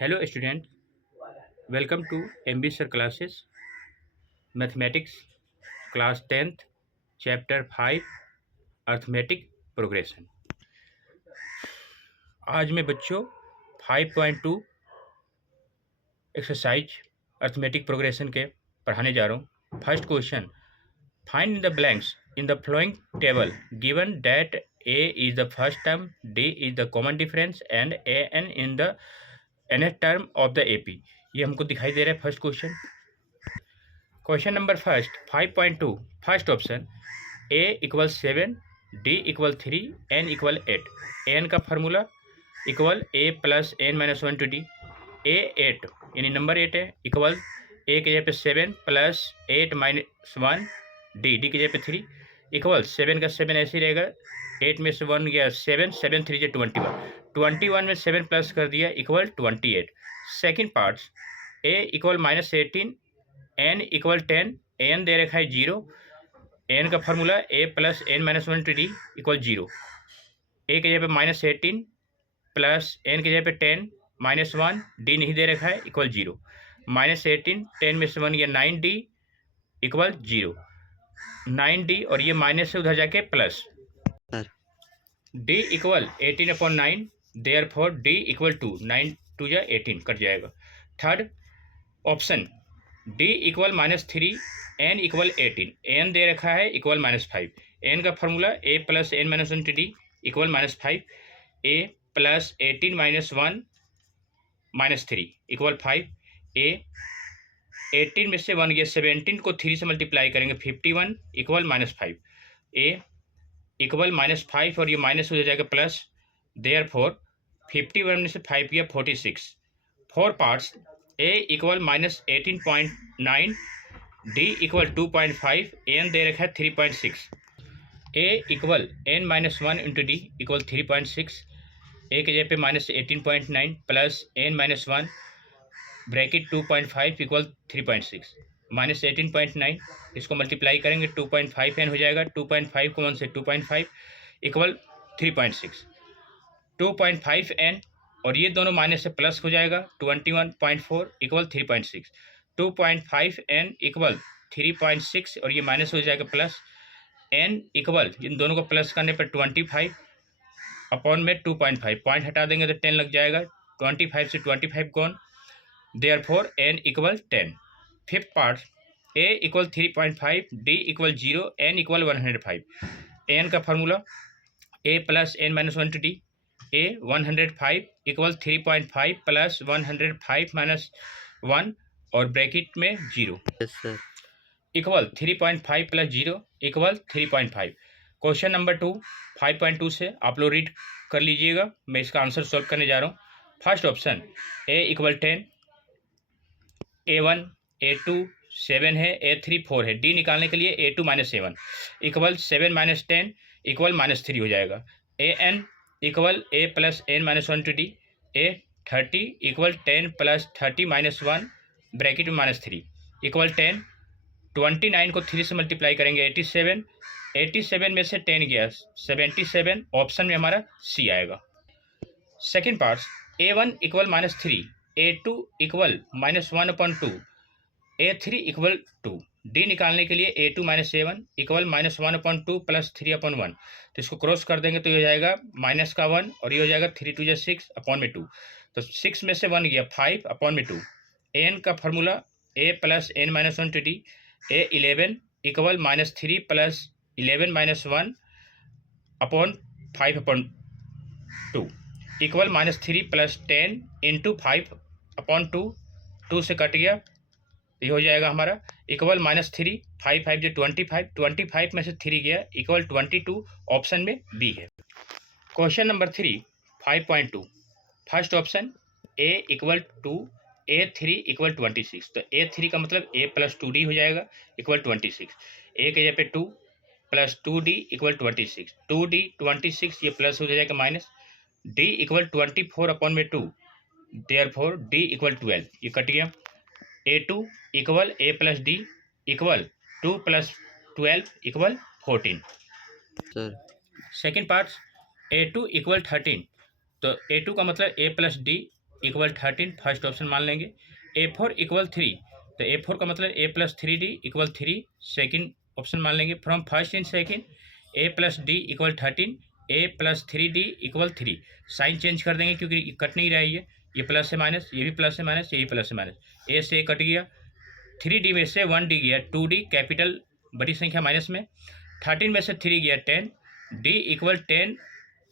Hello student, welcome to MB Sir classes, Mathematics, class 10th, chapter 5, Arithmetic Progression। आज मैं बच्चों 5.2 exercise arithmetic progression के पढ़ाने जा रहा हूँ। First question, find in the blanks in the flowing table given that a is the first term, d is the common difference and an in the nth term of the AP। ये हमको दिखाई दे रहा है first question. Question number first 5.2 first option a equal 7, d equal 3, n equal 8। n का formula equal a plus n minus 1 to D. a 8 यानी number 8 है, equal a के जगह पे 7 प्लस 8 माइनस 1 डी, डी की जगह पे 3, इक्वल 7 का 7 ऐसे ही रहेगा, 8 में से 1 गया 7, 7 3 जो 21 में 7 प्लस कर दिया equal 28। Second part a equal minus 18, n equal 10, n दे रखा है 0, n का formula a plus n minus 1 to D equal 0। a के जगह पे माइनस 18 प्लस n के जगह पे 10 माइनस 1 डी नहीं दे रखा है इक्वल 0। माइनस 18 10 में से 1 गया 9 डी इक्वल 0। 9 डी और ये माइनस से उधर जाके plus, D equal 18/9, therefore D equal 2, 9 2 जा 18 कट जाएगा। Third option d equal minus 3, n equal 18, n दे रखा है इक्वल माइनस 5, n का formula a plus n minus 1 d equal minus 5, a plus 18 minus 1 minus 3 equal 5, a 18 में से 1 गया 17 को 3 से मल्टीप्लाई करेंगे 51 equal minus 5, a equal minus 5 और ये माइनस हो जाएगा प्लस, देयरफॉर 51 में से 5 गया 46। Four parts a equal minus 18.9, d equal 2.5, n दे रखा है 3.6, a equal n minus 1 into d equal 3.6, a के जगह पे minus 18.9 plus n minus 1 bracket 2.5 equal 3.6, minus 18.9 इसको मल्टीप्लाई करेंगे 2.5 n हो जाएगा, 2.5 को 1 से 2.5 इक्वल 3.6, 2.5 n और ये दोनों माइनस से प्लस हो जाएगा 21.4 इक्वल 3.6, 2.5 n इक्वल 3.6 और ये माइनस हो जाएगा प्लस, n इक्वल इन दोनों को प्लस करने पर 25 अपॉन में 2.5, पॉइंट हटा देंगे तो 10 लग जाएगा, 25 से 25 gone, therefore n equal 10। Fifth part a equal 3.5, d equal 0, n equal 105। n का formula a plus n minus 1 to D, a 105 equal 3.5 plus 105 minus 1 और ब्रैकेट में 0 equal 3.5 plus 0 equal 3.5। Question number 2 5.2 से आप लोग रीड कर लीजिएगा, मैं इसका आंसर सॉल्व करने जा रहा हूँ। First option a equal 10, a1 a2 7 है, a3 4 है, d निकालने के लिए a2 minus 7 equal 7 minus 10 equal minus 3 हो जाएगा, an equal a plus n minus 1 to D, a 30 equal 10 plus 30 minus 1 bracket में माइनस 3 इक्वल 10, 29 को 3 से मल्टीप्लाई करेंगे 87, 87 में से 10 गया 77, ऑप्शन में हमारा सी आएगा। Second part a1 equal minus 3, a2 equal minus 1/2, a3 equal 2, d निकालने के लिए a2 minus 7 equal minus 1/2 plus 3/1, तो इसको क्रॉस कर देंगे तो ये हो जाएगा माइनस का 1 और ये हो जाएगा 3 2 6 अपॉन में 2, तो 6 में से 1 गया 5 अपॉन में 2। n का formula a plus n minus 1 to D, a 11 equal minus 3 plus 11 minus 1 upon 5/2 equal minus 3 plus 10 into 5 upon 2, 2 से कट गया, ये हो जाएगा हमारा इक्वल माइनस 3, 5 5 जो 25, 25 में से 3 गया इक्वल 22, ऑप्शन में बी है। Question number 3 5.2 first option a equal 2, a3 equal 26, तो a3 का मतलब a प्लस 2d हो जाएगा इक्वल 26, a के जगह पे 2 प्लस 2d इक्वल 26, 2d 26 ये प्लस हो जाएगा माइनस, d इक्वल 24 अपॉन में 2, देयरफॉर d इक्वल 12, ये कट गया, a2 equal a plus d equal 2 plus 12 equal 14। Second part a2 equal 13, तो a2 का मतलब a plus d equal 13 first option मान लेंगे। A4 इक्वल 3, तो A4 का मतलब A plus 3D equal 3 second option मान लेंगे। From first in second A plus D equal 13, A plus 3D equal 3। Sign change कर देंगे क्योंकि कट नहीं रहा है, ये प्लस है माइनस, ये भी प्लस है माइनस, ये भी प्लस है माइनस। A से A कट गया, 3D में से 1D गया, 2D कैपिटल बड़ी संख्या माइनस में, 13 में से 3 गया 10, D इक्वल 10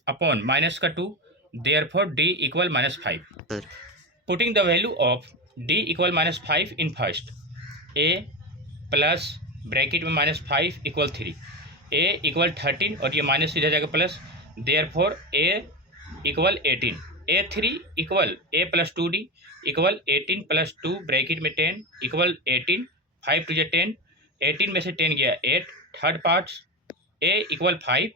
अपॉन माइनस का 2, therefore D equal -5। Putting the value of D equal -5 in first, A plus bracket में -5 इक्वल 3, A इक्वल 13 और ये माइनस इधर जाएगा plus, therefore A equal 18, A3 equal A plus 2D equal 18 plus 2 bracket में 10 equal 18, 5 to 10, 18 में से 10 गया 8, third parts A equal 5,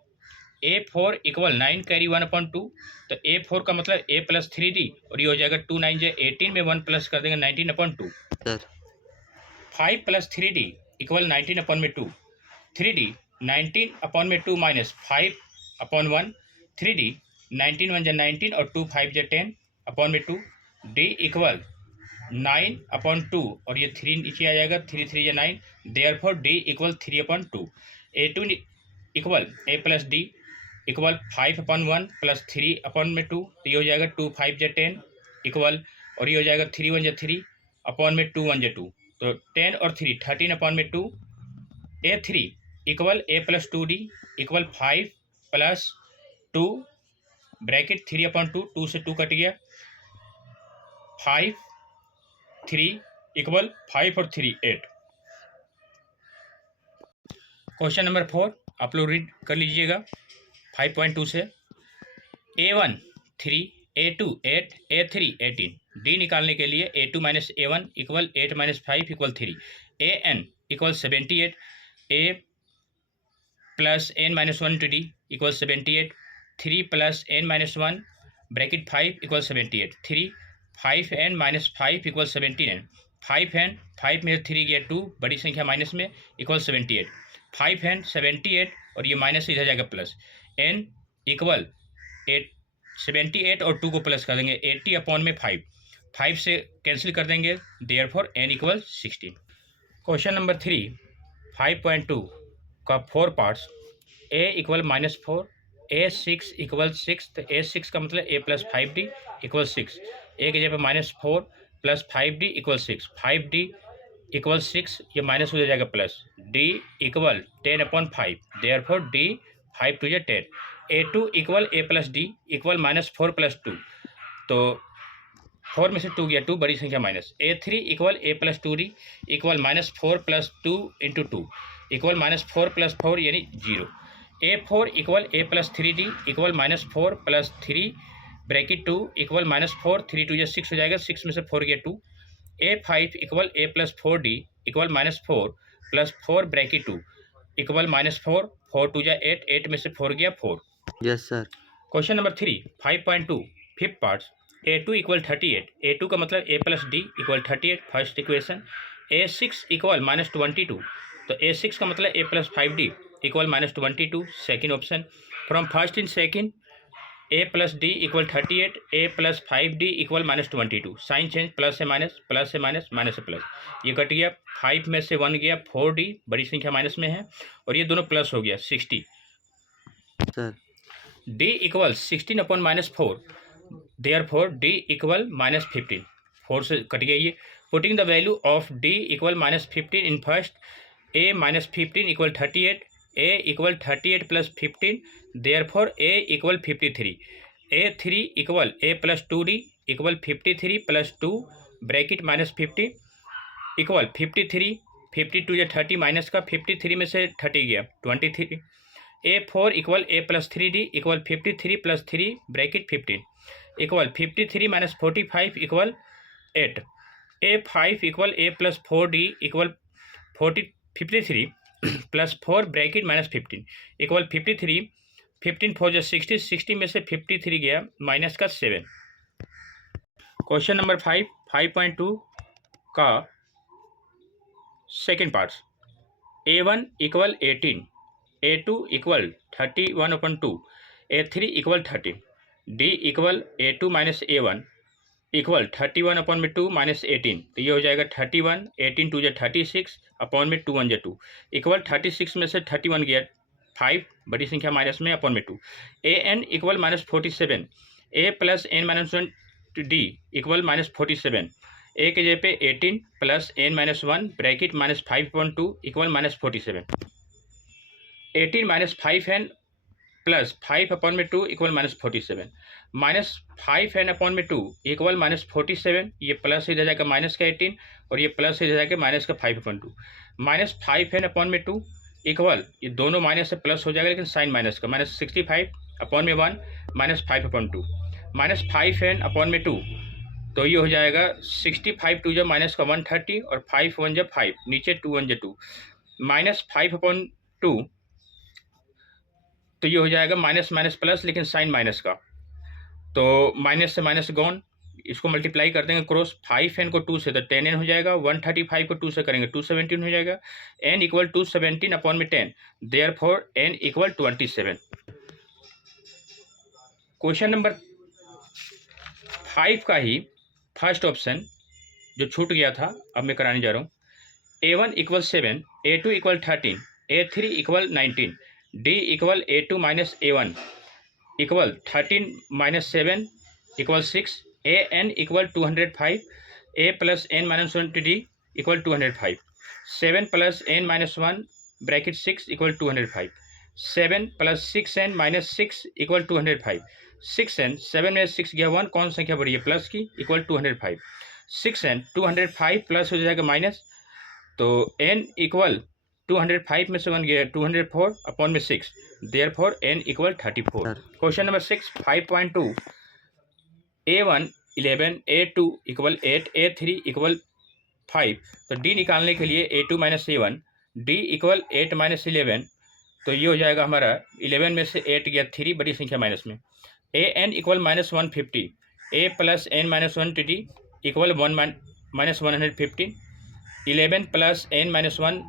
A4 equal 9 carry 1/2, तो A4 का मतलब A प्लस 3D और ये हो जाएगा 2 9 जो 18 में 1 प्लस कर देंगे 19/2। 5 plus 3D equal 19/2, 3D 19/2 minus 5/1, 3D 19 1 19 और 2 5 10/2, D इक्वल 9/2 और ये 3 नीचे आ जाएगा, 3 3 9, therefore D equal 3/2। A2 equal A plus D equal 5/1 plus 3/2, तो ये हो जाएगा 2 5 10 इक्वल, और ये हो जाएगा 3 1 3 अपॉन में 2 1 2, तो 10 और 3 13/2। A3 equal A plus 2D equal 5 plus 2 bracket 3/2, 2 से 2 कट गया, 5 3 इक्वल 5 और 3 8। क्वेश्चन नंबर 4 आप लोग रीड कर लीजिएगा 5.2 से। A1 3, A2 8, A3 18, D निकालने के लिए A2 minus A1 equal 8 minus 5 equal 3, AN equal 78, A plus N minus 1 to D equal 78, 3 plus N minus 1 bracket 5 equal 78, 3 5N minus 5 equal 79, 5N 5 में 3 गया 2 बड़ी संख्या माइनस में इक्वल 78, 5N 78 और ये माइनस इधर जाएगा प्लस, N इक्वल 78 और 2 को प्लस कर देंगे 80/5, 5 से कैंसिल कर देंगे, therefore N equal 16। Question number 3 5.2 का 4 parts. A equal -4, A6 equal 6, तो A6 का मतलब A plus 5D equal 6, A की जगह -4 plus 5D equal 6, 5D equal 6, ये माइनस हो जाएगा plus, D equal 10/5, therefore D 5 2 10, A2 equal A plus D equal -4 plus 2, तो 4 में से 2 गया 2 बड़ी संख्या minus, A3 equal A plus 2D equal -4 plus 2 into 2 equal -4 plus 4 यानी 0, A4 equal A plus 3D equal -4 plus 3 bracket 2 equal -4, 3 2 6 हो जाएगा, 6 में से 4 गया 2, A5 equal A plus 4D equal -4 plus 4 bracket 2 equal -4, 4 2 8, 8 में से 4 गया 4। Yes sir. Question number 3 5.2 fifth parts. A2 equal 38, A2 का मतलब A plus D equal 38 first equation, A6 equal -22, तो A6 का मतलब A plus 5D equal -22 second option. From first in second A plus D equal 38, A plus 5D equal -22, sign change plus से minus, plus से minus, minus से plus, ये cut गया, 5 में से 1 गया 4D बड़ी संख्या माइनस में है, और ये दोनों प्लस हो गया 60 sir. D equal 16/-4, therefore D equal -15, 4 से कट गया ये। Putting the value of D equal -15 in first, A -15 equal 38, A equal 38 plus 15, therefore A equal 53, A3 equal A plus 2D equal 53 plus 2 bracket -50 equal 53, 52 या 30 minus का 53 में से 30 गया 23, A4 equal A plus 3D equal 53 plus 3 bracket 15 equal 53 minus 45 equal 8, A5 equal A plus 4D equal 53 plus 4 bracket -15 equal 53, 15 4 60, 60 में से 53 गया minus का 7। Question number 5.2 का second parts. A1 equal 18, A2 equal 31/2, A3 equal 13, D equal A2 minus A1 equal 31 upon में 2 minus 18, तो ये हो जाएगा 31, 18 टू जो 36 अपॉन में 2 1 जो 2 इक्वल 36 में से 31 गया 5, बड़ी संख्या माइनस में अपॉन में 2, a N equal minus 47, a plus N minus 1 d equal minus 47, a के जगह पे 18 plus N minus 1 bracket minus 5/2 equal minus 47, 18 minus 5n plus 5 upon में 2 equal minus 47, minus 5n upon में 2 इक्वल माइनस 47, ये plus इधर जाएगा minus का 18 और ये प्लस इधर जाएगा माइनस का 5/2, माइनस 5n अपॉन में 2 इक्वल, ये दोनों माइनस से प्लस हो जाएगा लेकिन साइन माइनस का, माइनस 65 अपॉन में 1 माइनस 5/2, माइनस 5n अपॉन में 2, तो ये हो जाएगा 65 टू जब माइनस का 130 और 5 1 जब 5, नीचे 2 1 जब 2, माइनस 5/2, तो ये हो जाएगा माइनस माइनस प्लस लेकिन साइन माइनस का, तो माइनस से माइनस गॉन, इसको मल्टीप्लाई कर देंगे क्रॉस, 5n को 2 से तो 10n हो जाएगा, 135 को 2 से करेंगे 217 हो जाएगा, n इक्वल 217 अपॉन में 10, therefore n equal 27। Question number 5 का ही फर्स्ट ऑप्शन जो छूट गया था अब मैं कराने जा रहा हूँ, a1 equal 7, a2 equal 13, a3 equal 19, d equal a2 minus a1 equal 13 minus 7 equal 6, a N equal 205, a plus N minus 1 d equal 205, 7 plus N minus 1 bracket 6 equal 205, 7 plus 6n minus 6 equal 205, 6n 7 में 6 गया 1, कौन संख्या बढ़ी है plus की, equal 205, 6n 205 plus हो जाएगा minus, तो n इक्वल 205 में से 1 गया 204 अपॉन में 6, therefore n equal 34। Sir question number 6 5.2, a1 11, a2 equal 8, a3 equal 5, तो d निकालने के लिए a2 minus a1, d equal 8 minus 11, तो ये हो जाएगा हमारा 11 में से 8 गया 3, बड़ी संख्या माइनस में, a N equal minus 150, a plus N minus 1 t d equal 1 minus 115, 11 plus N minus 1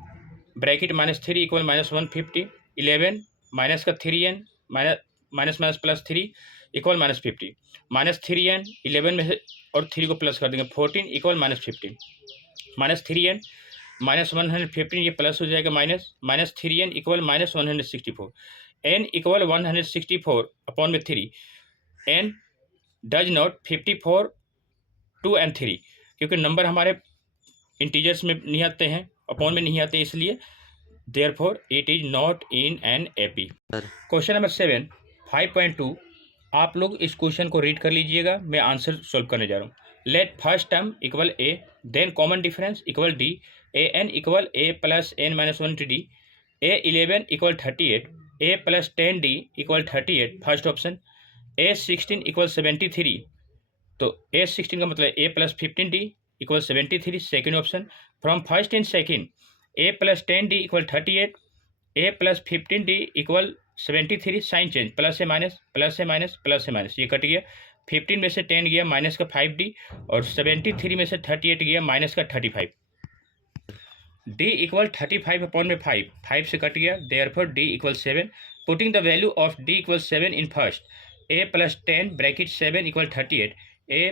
bracket minus 3 equal minus 150, 11 minus का 3n minus minus plus 3 equal minus 50, minus 3n 11 में से और 3 को प्लस कर देंगे 14 equal minus 15, minus 3n minus 115, ये plus हो जाएगा minus, minus 3n equal minus 164, n equal 164 upon में 3, n डज नॉट 54 2 and 3, क्योंकि नंबर हमारे इंटीजर्स में नहीं आते हैं, अपॉन में नहीं आते, इसलिए therefore it is not in an AP. Sir question number 7 5.2, आप लोग इस क्वेश्चन को रीड कर लीजिएगा, मैं आंसर सॉल्व करने जा रहा हूँ। Let first term equal A, then common difference equal D, A N equal A plus N minus 1 t d, a 11 equal 38, a plus 10 d equal 38 first option, a 16 equal 73, तो a 16 का मतलब a plus 15 d equal 73 second option, from first and second A plus 10 d equal 38, a plus 15 d equal 73, sign change, plus से minus plus से minus plus से minus, ये cut गया, 15 में से 10 गया माइनस का 5d और 73 में से 38 गया माइनस का 35, d इक्वल 35 अपॉन में 5, 5 से कट गया, therefore d equal 7, putting the value of d equal 7 in first, a plus 10 bracket 7 equal 38, a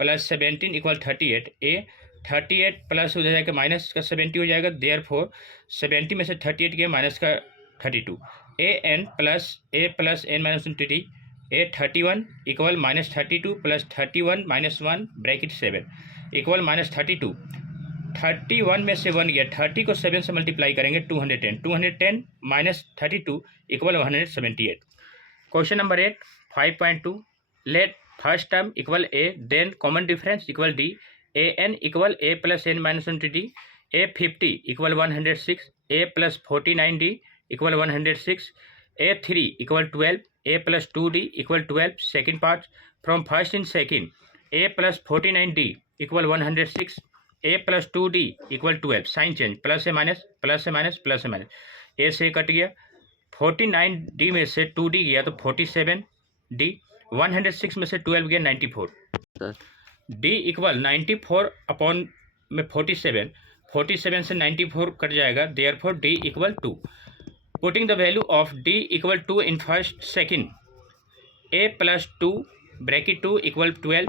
plus 17 equal 38, a 38 plus हो जाएगा माइनस का 70 हो जाएगा, देयरफॉर 70 में से 38 गया माइनस का 32, a n plus n minus 20, a 31 equal minus 32 plus 31 minus 1 bracket 7 equal minus 32, 31 में से 1 गया, 30 को 7 से मल्टीप्लाई करेंगे 210 minus 32 equal 178। Question number 8 5.2, let first term equal A, then common difference equal D, A N equal A plus N minus 1 D, A 50 equal 106, A plus 49 D equal 106, A 3 equal 12, A plus 2 D equal 12 second part, from first in second A plus 49 D equal 106, A plus 2 D equal 12, sign change, plus से minus plus से minus plus से minus, ए से cut गया, 49 D में से 2 D गया तो 47 D, 106 में से 12 गया 94, सर डी इक्वल 94 अपॉन में 47, 47 से 94 कट जाएगा, therefore D equal 2, putting the value of D equal 2 in first second, A plus 2 bracket 2 equal 12,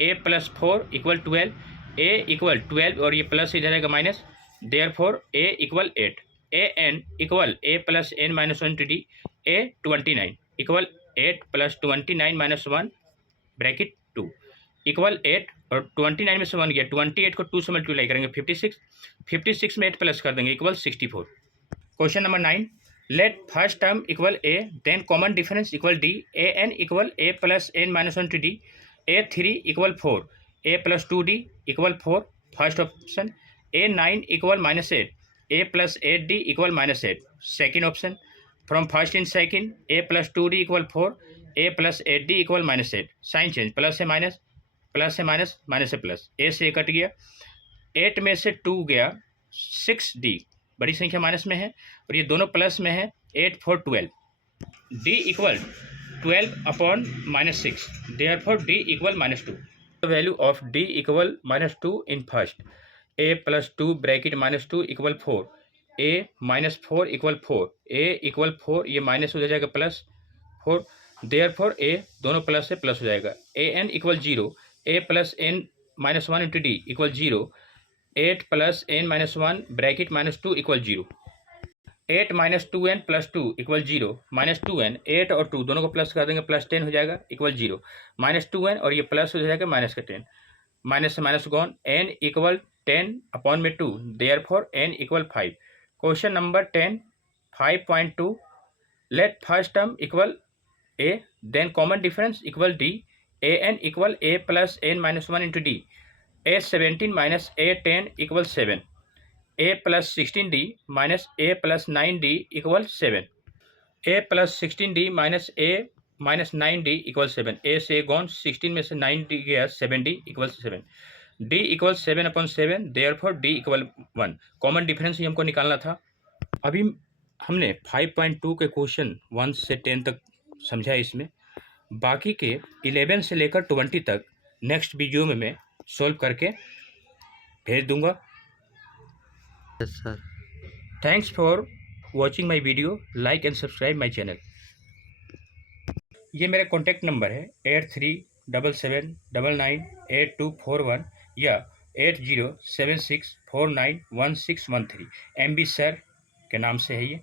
A plus 4 equal 12, A equal 12 और ये प्लस इधर आएगा minus, therefore A equal 8, A N equal A plus N minus 1 to D, A 29 equal 8 plus 29 minus 1 bracket 2 equal 8 और 29 में से 1 गया, 28 को 2 से मल्टीप्लाई करेंगे 56, 56 में 8 प्लस कर देंगे equal 64। Question number 9, let first term equal A then common difference equal D, A N equal A plus N minus 1 to D, A 3 equal 4, A plus 2 D equal 4 first option, A 9 equal minus 8, A plus 8 D equal minus 8 second option, from first in second A plus 2 D equal 4, A plus 8 D equal minus 8, sign change, plus से minus, plus से minus, minus से plus, ए से cut गया, 8 में से 2 गया, 6 D बड़ी संख्या माइनस में है और ये दोनों प्लस में है, 8 4 12, D equal 12 upon minus 6, therefore D equal minus 2। The value of D equal minus 2 in first, A plus 2 bracket minus 2 equal 4, A minus 4 equal 4, A equal 4, ये माइनस हो जाएगा प्लस 4, देयरफॉर ए दोनों प्लस से plus हो जाएगा, a N equal 0, a plus N minus 1 into d equal 0, 8 plus N minus 1 bracket minus 2 equal 0, 8 minus 2n plus 2 equal 0, minus 2n 8 और 2 दोनों को प्लस कर देंगे प्लस 10 हो जाएगा इक्वल 0, माइनस 2n और ये प्लस हो जाएगा माइनस का 10, माइनस से minus gone, n equal 10 upon में 2, therefore n equal 5। Question number 10 5.2, let first term equal a then common difference equal d, a n equal a plus n minus 1 into D, a 17 minus a 10 equal 7, a plus 16d minus a plus 9d equal 7, a plus 16d minus a minus 9d equal 7, a से gone, 16 में से 9d गया, 7d equal 7, d equal 7 upon 7, therefore d equal 1। Common difference ही हमको निकालना था। अभी हमने 5.2 के क्वेश्चन 1 से 10 तक समझा, इसमें बाकी के 11 से लेकर 20 तक नेक्स्ट वीडियो में मैं सॉल्व करके भेज दूंगा। Yes sir. Thanks for watching my video, like and subscribe my channel. ये मेरा कॉन्टैक्ट नंबर है 8377998241 या 8076491613, MB सर के नाम से है ये।